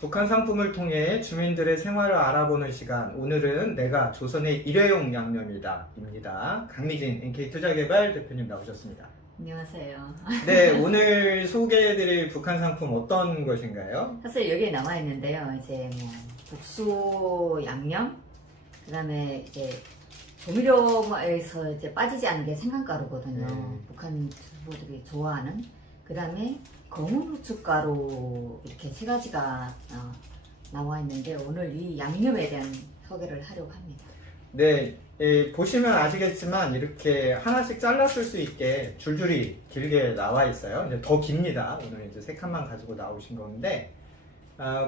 북한 상품을 통해 주민들의 생활을 알아보는 시간. 오늘은 내가 조선의 일회용 양념이다 입니다. 강미진 NK투자개발 대표님 나오셨습니다. 안녕하세요. 네, 오늘 소개해드릴 북한 상품 어떤 것인가요? 사실 여기에 나와 있는데요. 이제 뭐 국수 양념, 그다음에 이제 조미료에서 이제 빠지지 않는 게 생강가루거든요. 북한 주부들이 좋아하는. 그다음에 검은 후춧가루 이렇게 세 가지가 나와 있는데 오늘 이 양념에 대한 소개를 하려고 합니다. 네, 보시면 아시겠지만 이렇게 하나씩 잘랐을 수 있게 줄줄이 길게 나와 있어요. 이제 더 깁니다. 오늘 이제 세 칸만 가지고 나오신 건데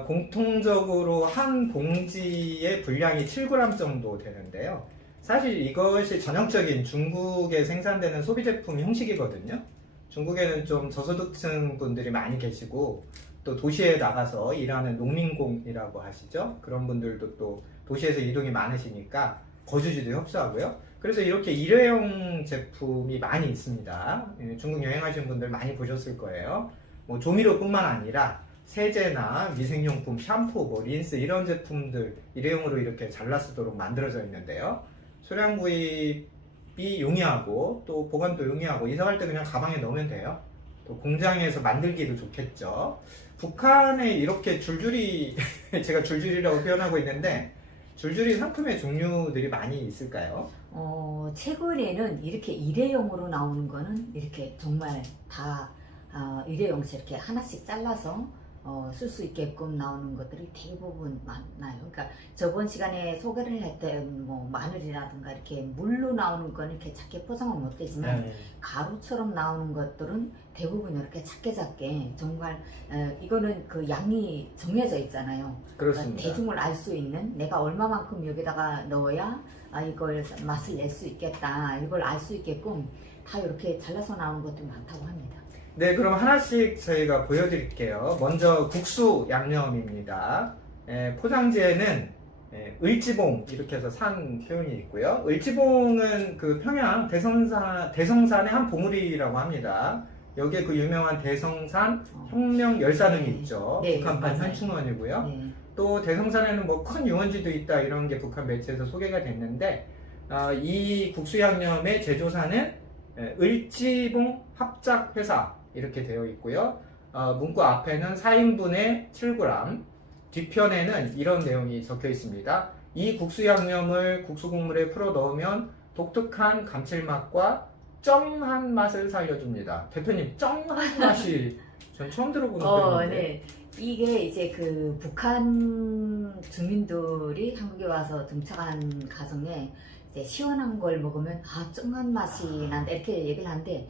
공통적으로 한 봉지의 분량이 7g 정도 되는데요. 사실 이것이 전형적인 중국에 생산되는 소비 제품 형식이거든요. 중국에는 좀 저소득층 분들이 많이 계시고 또 도시에 나가서 일하는 농민공이라고 하시죠. 그런 분들도 또 도시에서 이동이 많으시니까 거주지도 협소하고요. 그래서 이렇게 일회용 제품이 많이 있습니다. 중국 여행하시는 분들 많이 보셨을 거예요. 뭐 조미료뿐만 아니라 세제나 미생용품, 샴푸, 뭐 린스 이런 제품들 일회용으로 이렇게 잘라 쓰도록 만들어져 있는데요. 소량 구입이 용이하고 또 보관도 용이하고 이사 갈 때 그냥 가방에 넣으면 돼요. 또 공장에서 만들기도 좋겠죠. 북한에 이렇게 줄줄이 제가 줄줄이라고 표현하고 있는데 줄줄이 상품의 종류들이 많이 있을까요? 최근에는 이렇게 일회용으로 나오는 거는 이렇게 정말 다 일회용씩 이렇게 하나씩 잘라서 쓸 수 있게끔 나오는 것들이 대부분 많아요. 그러니까 저번 시간에 소개를 했던 뭐 마늘이라든가 이렇게 물로 나오는 건 이렇게 작게 포장은 못 되지만 가루처럼 나오는 것들은 대부분 이렇게 작게 정말 이거는 그 양이 정해져 있잖아요. 그렇습니다. 그러니까 대중을 알 수 있는 내가 얼마만큼 여기다가 넣어야 이걸 맛을 낼 수 있겠다, 이걸 알 수 있게끔 다 이렇게 잘라서 나오는 것들이 많다고 합니다. 네, 그럼 하나씩 저희가 보여드릴게요. 먼저 국수 양념입니다. 포장지에는 을지봉 이렇게 해서 산 표현이 있고요. 을지봉은 그 평양 대성산의 한 봉우리라고 합니다. 여기에 그 유명한 대성산 혁명 열사등이 있죠. 네, 북한판 맞아요. 현충원이고요. 네. 또 대성산에는 뭐 큰 유원지도 있다 이런 게 북한 매체에서 소개가 됐는데 이 국수 양념의 제조사는 을지봉 합작회사 이렇게 되어 있고요. 문구 앞에는 4인분에 7g, 뒤편에는 이런 내용이 적혀 있습니다. 이 국수 양념을 국수 국물에 풀어 넣으면 독특한 감칠맛과 쩡한 맛을 살려줍니다. 대표님, 쩡한 맛이 전 처음 들어보는 표현인데. 네. 이게 이제 그 북한 주민들이 한국에 와서 정착한 가정에 이제 시원한 걸 먹으면 쩡한 맛이 난다 이렇게 얘기를 하는데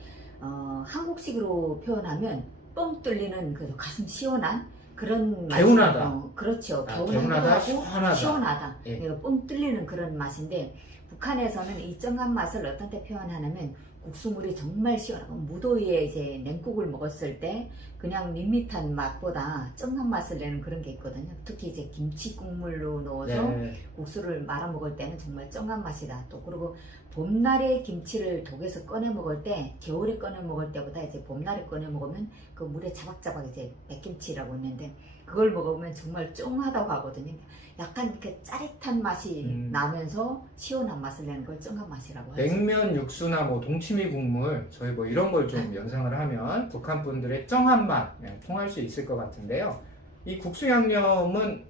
한국식으로 표현하면 뻥 뚫리는 그 가슴 시원한 그런 맛이 개운하다. 그렇죠. 개운하다, 개운하고 시원하다. 예. 뻥 뚫리는 그런 맛인데 북한에서는 이 쩡한 맛을 어떤 때 표현하냐면 국수물이 정말 시원하고 무더위에 이제 냉국을 먹었을 때 그냥 밋밋한 맛보다 쩡한 맛을 내는 그런 게 있거든요. 특히 이제 김치 국물로 넣어서 국수를 말아 먹을 때는 정말 쩡한 맛이다. 또 그리고 봄날에 김치를 독에서 꺼내 먹을 때 겨울에 꺼내 먹을 때보다 이제 봄날에 꺼내 먹으면 그 물에 자박자박 이제 백김치라고 있는데 그걸 먹으면 정말 쫑하다고 하거든요. 약간 이렇게 짜릿한 맛이 나면서 시원한 맛을 내는 걸 쩡한 맛이라고 하죠. 냉면 육수나 뭐 동치미 국물 저희 뭐 이런 걸 좀 연상을 하면 북한 분들의 쩡한 맛 통할 수 있을 것 같은데요. 이 국수 양념은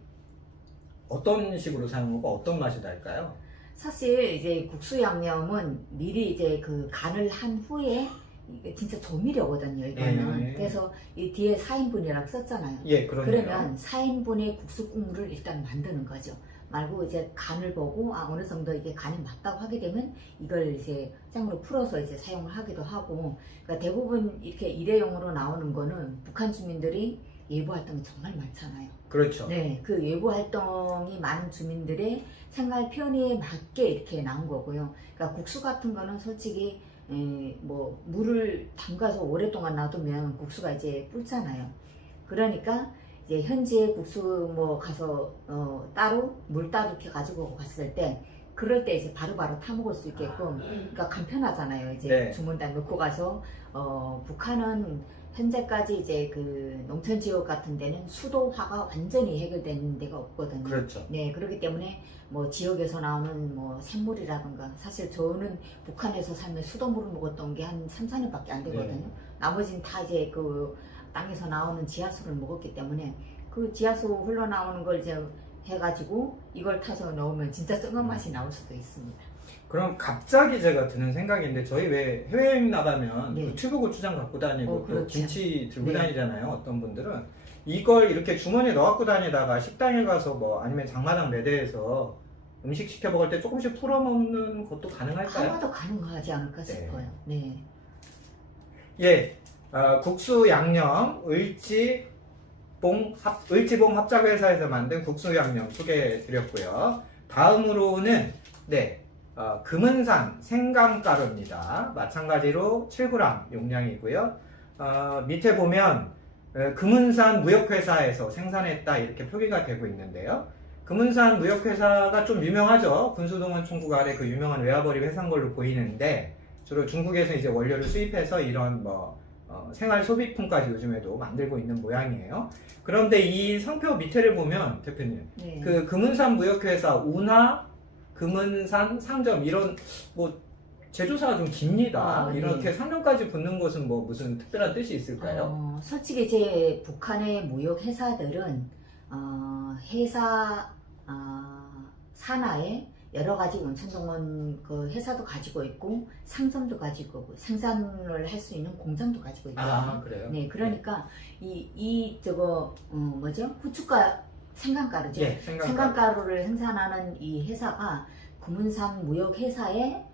어떤 식으로 사용하고 어떤 맛이 날까요? 사실 이제 국수 양념은 미리 이제 그 간을 한 후에 이게 진짜 조미료거든요, 이거는. 그래서 이 뒤에 4인분이라고 썼잖아요. 예, 그러네요. 그러면 4인분의 국수 국물을 일단 만드는 거죠. 말고 이제 간을 보고 어느 정도 이게 간이 맞다고 하게 되면 이걸 이제 짱으로 풀어서 이제 사용을 하기도 하고. 그러니까 대부분 이렇게 일회용으로 나오는 거는 북한 주민들이 예보 활동이 정말 많잖아요. 그렇죠. 네, 그 예보 활동이 많은 주민들의 생활 편의에 맞게 이렇게 나온 거고요. 그러니까 국수 같은 거는 솔직히 뭐 물을 담가서 오랫동안 놔두면 국수가 이제 불잖아요. 그러니까 이제 현지에 국수 뭐 가서 따로 물 따로 이렇게 가지고 갔을 때 그럴 때 이제 바로바로 타 먹을 수 있게끔 그러니까 간편하잖아요. 이제 주문단 넣고 가서 북한은 현재까지 이제 그 농촌 지역 같은 데는 수도화가 완전히 해결된 데가 없거든요. 그렇죠. 네, 그렇기 때문에 뭐 지역에서 나오는 뭐 샘물이라든가 사실 저는 북한에서 살면 수돗물을 먹었던 게 한 3, 4년밖에 안 되거든요. 네. 나머지는 다 이제 그 땅에서 나오는 지하수를 먹었기 때문에 그 지하수 흘러나오는 걸 이제 해가지고 이걸 타서 넣으면 진짜 썩은 맛이 나올 수도 있습니다. 그럼 갑자기 제가 드는 생각인데 저희 왜 해외여행 나가면 네. 그 튜브 고추장 갖고 다니고 또 그렇죠. 김치 들고 네. 다니잖아요. 어떤 분들은 이걸 이렇게 주머니에 넣어 갖고 다니다가 식당에 가서 뭐 아니면 장마당 매대에서 음식 시켜 먹을 때 조금씩 풀어 먹는 것도 가능할까요? 아마도 가능하지 않을까 싶어요. 네. 예, 국수 양념 을지봉 합작회사에서 만든 국수 양념 소개해드렸고요. 다음으로는 금은산 생강가루입니다. 마찬가지로 7g 용량이고요. 밑에 보면 금은산 무역회사에서 생산했다 이렇게 표기가 되고 있는데요. 금은산 무역회사가 좀 유명하죠. 군수동원 총국 아래 그 유명한 외화벌이 회사인 걸로 보이는데 주로 중국에서 이제 원료를 수입해서 이런 생활 소비품까지 요즘에도 만들고 있는 모양이에요. 그런데 이 상표 밑에를 보면 대표님, 네. 그 금은산 무역회사 운하, 금은산 상점 이런 뭐 제조사가 좀 깁니다. 네. 이렇게 상점까지 붙는 것은 뭐 무슨 특별한 뜻이 있을까요? 솔직히 이제 북한의 무역 회사들은 회사 산하에 여러 가지 원천동원 그 회사도 가지고 있고 상점도 가지고 있고 생산을 할 수 있는 공장도 가지고 있거든요. 그래요? 네, 그러니까 후춧가 생강가루죠. 예, 생강가루. 생강가루를 생산하는 이 회사가 금은산 무역회사의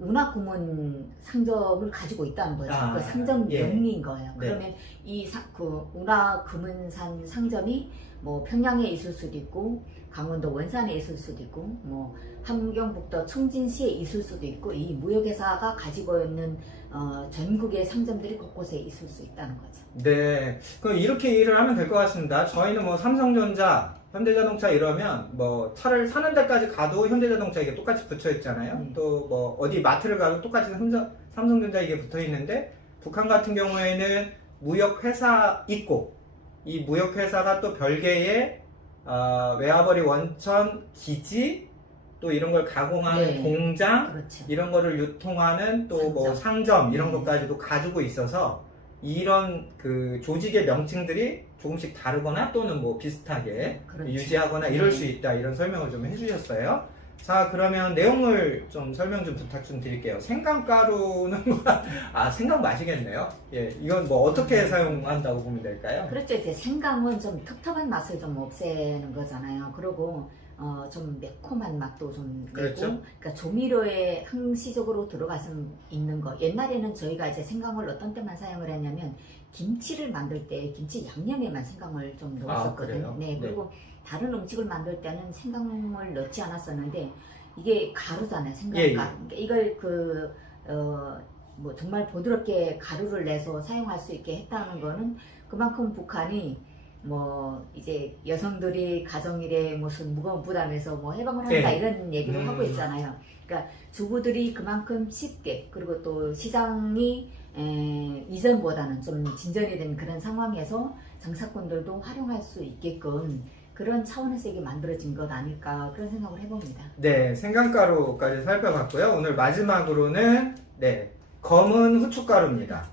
운하구문 상점을 가지고 있다는 거죠. 그 상점 예. 명의인 거예요. 네. 그러면 운하금은산 상점이 뭐 평양에 있을 수도 있고 강원도 원산에 있을 수도 있고 뭐 함경북도 청진시에 있을 수도 있고 이 무역회사가 가지고 있는 전국의 상점들이 곳곳에 있을 수 있다는 거죠. 네, 그럼 이렇게 이해를 하면 될 것 같습니다. 저희는 뭐 삼성전자, 현대자동차 이러면 뭐 차를 사는 데까지 가도 현대자동차 이게 똑같이 붙여 있잖아요. 또 뭐 어디 마트를 가도 똑같이 삼성전자 이게 붙어 있는데 북한 같은 경우에는 무역회사 있고 이 무역회사가 또 별개의 외화벌이 원천 기지 또 이런 걸 가공하는 네. 공장 그렇죠. 이런 거를 유통하는 또 뭐 상점 이런 네. 것까지도 가지고 있어서 이런 그 조직의 명칭들이 조금씩 다르거나 또는 뭐 비슷하게 그렇죠. 유지하거나 이럴 네. 수 있다 이런 설명을 좀 해주셨어요. 자, 그러면 내용을 좀 설명 좀 부탁 좀 드릴게요. 생강가루는 생강 맛이겠네요. 예, 이건 뭐 어떻게 사용한다고 보면 될까요? 그렇죠. 이제 생강은 좀 텁텁한 맛을 좀 없애는 거잖아요. 그리고 좀 매콤한 맛도 좀 내고, 그렇죠. 그러니까 조미료에 항시적으로 들어가서 있는 거. 옛날에는 저희가 이제 생강을 어떤 때만 사용을 했냐면 김치를 만들 때 김치 양념에만 생강을 좀 넣었었거든요. 그래요? 네, 그리고 다른 음식을 만들 때는 생강을 넣지 않았었는데 이게 가루잖아요. 생강가루. 예. 그러니까 이걸 뭐 정말 부드럽게 가루를 내서 사용할 수 있게 했다는 거는 그만큼 북한이 뭐 이제 여성들이 가정일에 무슨 무거운 부담에서 뭐 해방을 한다 네. 이런 얘기를 하고 있잖아요. 그러니까 주부들이 그만큼 쉽게 그리고 또 시장이 이전보다는 좀 진전이 된 그런 상황에서 장사꾼들도 활용할 수 있게끔 그런 차원에서 이게 만들어진 것 아닐까 그런 생각을 해봅니다. 네, 생강가루까지 살펴봤고요. 오늘 마지막으로는 검은 후춧가루입니다.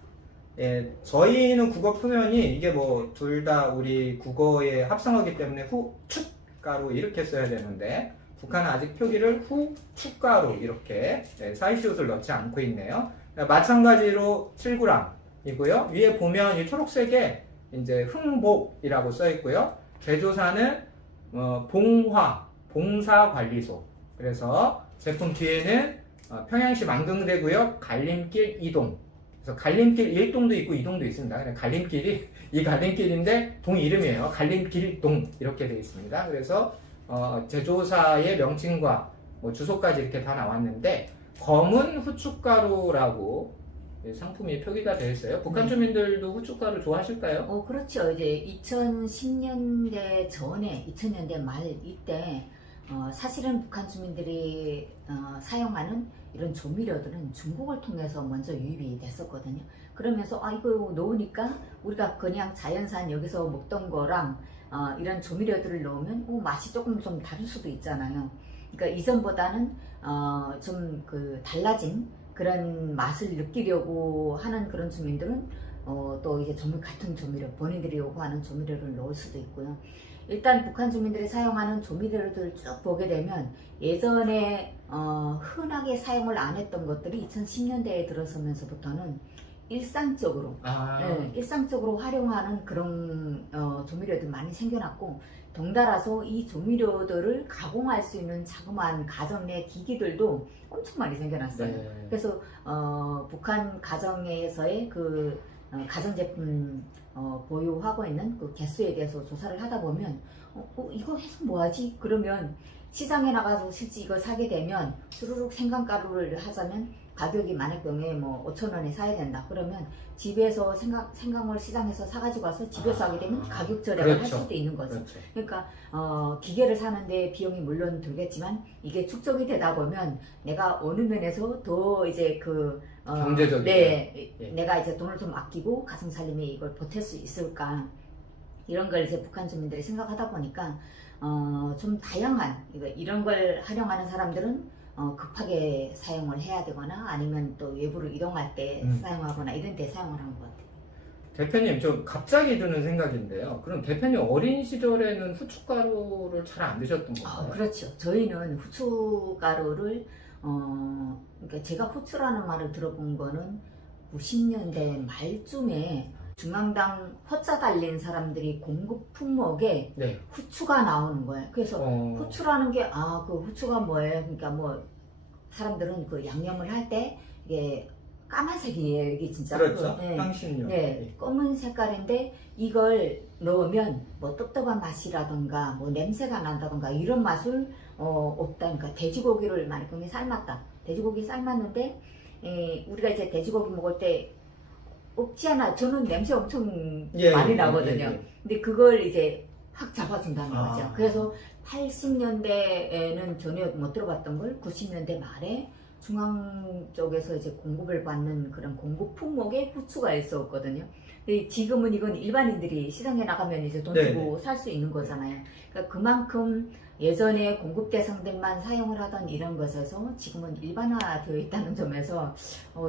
예, 저희는 국어 표현이 이게 뭐 둘 다 우리 국어의 합성어기 때문에 후춧가루 이렇게 써야 되는데 북한은 아직 표기를 후춧가루 이렇게 사이시옷을 넣지 않고 있네요. 마찬가지로 7g이고요. 위에 보면 이 초록색에 이제 흥복이라고 써 있고요. 제조사는 봉사관리소. 그래서 제품 뒤에는 평양시 만경대구역 갈림길 2동. 그래서 갈림길 1동도 있고 2동도 있습니다. 그냥 갈림길이 이 갈림길인데 동 이름이에요. 갈림길 동 이렇게 되어 있습니다. 그래서 제조사의 명칭과 뭐 주소까지 이렇게 다 나왔는데 검은 후춧가루라고 상품이 표기가 되어 있어요. 북한 주민들도 후춧가루 좋아하실까요? 그렇죠. 이제 2010년대 전에 2000년대 말 이때 사실은 북한 주민들이 사용하는 이런 조미료들은 중국을 통해서 먼저 유입이 됐었거든요. 그러면서 아 이거 넣으니까 우리가 그냥 자연산 여기서 먹던 거랑 이런 조미료들을 넣으면 맛이 조금 좀 다를 수도 있잖아요. 그러니까 이전보다는 좀 그 달라진 그런 맛을 느끼려고 하는 그런 주민들은 또 이제 같은 조미료, 본인들이 요구하는 조미료를 넣을 수도 있고요. 일단 북한 주민들이 사용하는 조미료를 쭉 보게 되면 예전에 흔하게 사용을 안 했던 것들이 2010년대에 들어서면서부터는 일상적으로 네, 일상적으로 활용하는 그런 조미료들 많이 생겨났고, 덩달아서 이 조미료들을 가공할 수 있는 자그마한 가정 내 기기들도 엄청 많이 생겨났어요. 네. 그래서 북한 가정에서의 그 가전제품 보유하고 있는 그 개수에 대해서 조사를 하다 보면 이거 해서 뭐하지? 그러면 시장에 나가서 실제 이걸 사게 되면 주르륵 생강가루를 하자면 가격이 많을 경우에 뭐 5,000원에 사야 된다. 그러면 집에서 생강을 시장에서 사가지고 와서 집에서 하게 되면 가격 절약을 그렇죠. 할 수도 있는 거죠. 그렇죠. 그러니까 기계를 사는데 비용이 물론 들겠지만 이게 축적이 되다 보면 내가 어느 면에서 더 이제 경제적이죠. 네, 예. 내가 이제 돈을 좀 아끼고 가정 살림에 이걸 보탤 수 있을까, 이런 걸 이제 북한 주민들이 생각하다 보니까 좀 다양한 이런 걸 활용하는 사람들은 급하게 사용을 해야 되거나 아니면 또 외부로 이동할 때 사용하거나 이런 때 사용을 한 것 같아요. 대표님, 저 갑자기 드는 생각인데요. 그럼 대표님 어린 시절에는 후춧가루를 잘 안 드셨던 건가요? 그렇죠. 저희는 후춧가루를 그러니까 제가 후추라는 말을 들어본 거는 90년대 말쯤에 중앙당 허자 달린 사람들이 공급 품목에 네. 후추가 나오는 거예요. 그래서 후추라는 게 그 후추가 뭐예요? 그러니까 뭐 사람들은 그 양념을 할 때 이게 까만색이에요. 이게 진짜. 그렇죠. 네. 향신료. 네, 검은 색깔인데 이걸 넣으면 뭐 떡떡한 맛이라던가 뭐 냄새가 난다던가 이런 맛을 없다. 그러니까 돼지고기를 만약에 삶았다. 돼지고기 삶았는데 우리가 이제 돼지고기 먹을 때 없지 않아. 저는 냄새 엄청 많이 나거든요. 근데 그걸 이제 확 잡아준다는 거죠. 그래서 80년대에는 전혀 못 들어봤던 걸 90년대 말에 중앙 쪽에서 이제 공급을 받는 그런 공급 품목에 후추가 있었거든요. 근데 지금은 이건 일반인들이 시장에 나가면 이제 돈 주고 살 수 있는 거잖아요. 그러니까 그만큼 예전에 공급 대상들만 사용을 하던 이런 것에서 지금은 일반화되어 있다는 점에서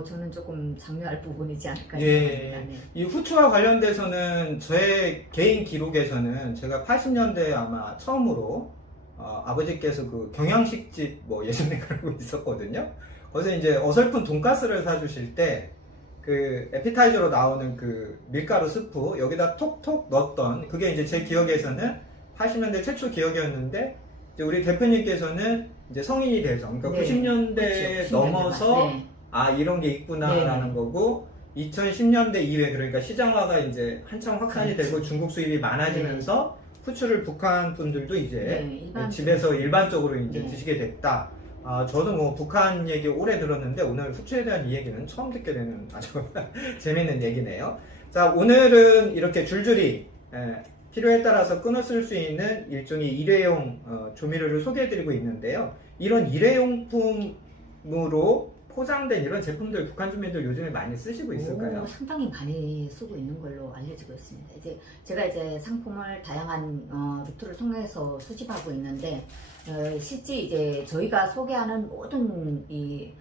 저는 조금 장려할 부분이지 않을까 생각합니다. 네. 이 후추와 관련돼서는 저의 개인 기록에서는 제가 80년대에 아마 처음으로 아버지께서 그 경양식집 뭐 예전에 그러고 있었거든요. 거기서 이제 어설픈 돈가스를 사주실 때 그 에피타이저로 나오는 그 밀가루 스프 여기다 톡톡 넣었던 그게 이제 제 기억에서는 80년대 최초 기억이었는데, 이제 우리 대표님께서는 이제 성인이 돼서, 그러니까 90년대 그렇죠. 넘어서 이런 게 있구나라는 거고, 2010년대 이후에 그러니까 시장화가 이제 한참 확산이 되고 중국 수입이 많아지면서 후추를 북한 분들도 이제 집에서 일반적으로 이제 드시게 됐다. 저도 뭐 북한 얘기 오래 들었는데 오늘 후추에 대한 이 얘기는 처음 듣게 되는 아주 재밌는 얘기네요. 자, 오늘은 이렇게 줄줄이 필요에 따라서 끊어 쓸 수 있는 일종의 일회용 조미료를 소개해드리고 있는데요. 이런 일회용품으로 포장된 이런 제품들 북한 주민들 요즘에 많이 쓰시고 있을까요? 상당히 많이 쓰고 있는 걸로 알려지고 있습니다. 제가 상품을 다양한 루트를 통해서 수집하고 있는데, 실제 이제 저희가 소개하는 모든 이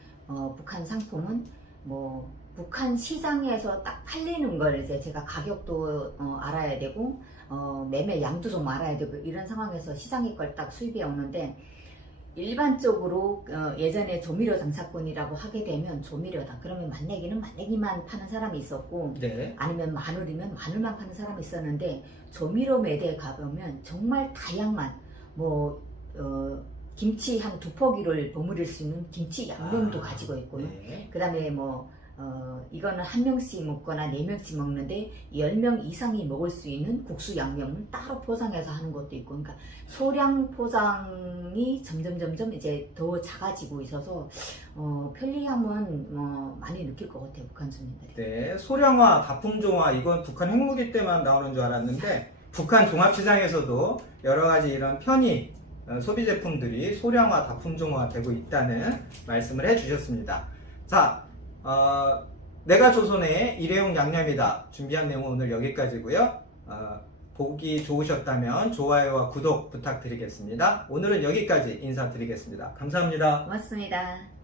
북한 상품은 뭐 북한 시장에서 딱 팔리는 걸 이제 제가 가격도 알아야 되고 매매 양도 좀 알아야 되고 이런 상황에서 시장의 걸 딱 수입해 오는데, 일반적으로 예전에 조미료 장사꾼이라고 하게 되면 조미료다 그러면 맛내기는 맛내기만 파는 사람이 있었고, 아니면 마늘이면 마늘만 파는 사람이 있었는데, 조미료 매대에 가보면 정말 다양한 뭐 김치 한 2포기를 버무릴 수 있는 김치 양념도 가지고 있고요. 그 다음에 뭐 이거는 1명씩 먹거나 4명씩 먹는데 10명 이상이 먹을 수 있는 국수 양념을 따로 포장해서 하는 것도 있고, 그러니까 소량 포장이 점점 이제 더 작아지고 있어서 편리함은 많이 느낄 것 같아요, 북한 주민들이. 네, 소량화, 다품종화, 이건 북한 핵무기 때만 나오는 줄 알았는데 북한 종합시장에서도 여러 가지 이런 편의 소비 제품들이 소량화, 다품종화 되고 있다는 말씀을 해주셨습니다. 자, 내가 조선의 일회용 양념이다. 준비한 내용은 오늘 여기까지고요. 보기 좋으셨다면 좋아요와 구독 부탁드리겠습니다. 오늘은 여기까지 인사드리겠습니다. 감사합니다. 고맙습니다.